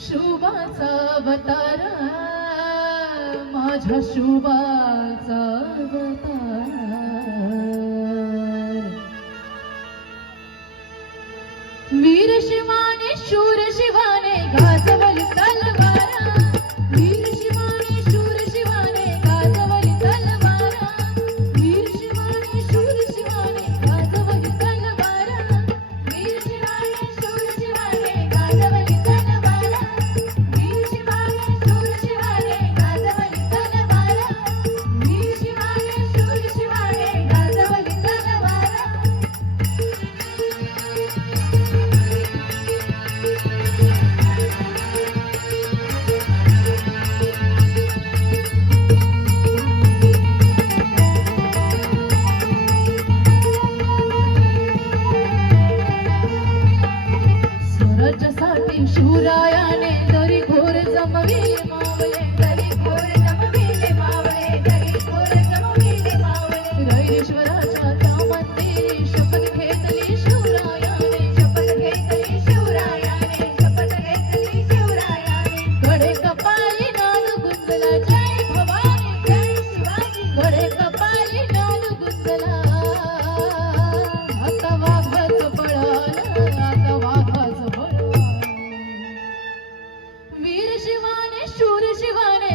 शुभाचा अवतार माझ्या शुभाचा अवतार. वीर शिवाने जमवी शिवरायाने जरी घोर जमविले मावळे तरी घोर जमविले मावळे तरी घोर जमविले मावळे रईश्वर ಶಿವಾನೇ ಶೂರ ಶಿವಾನೇ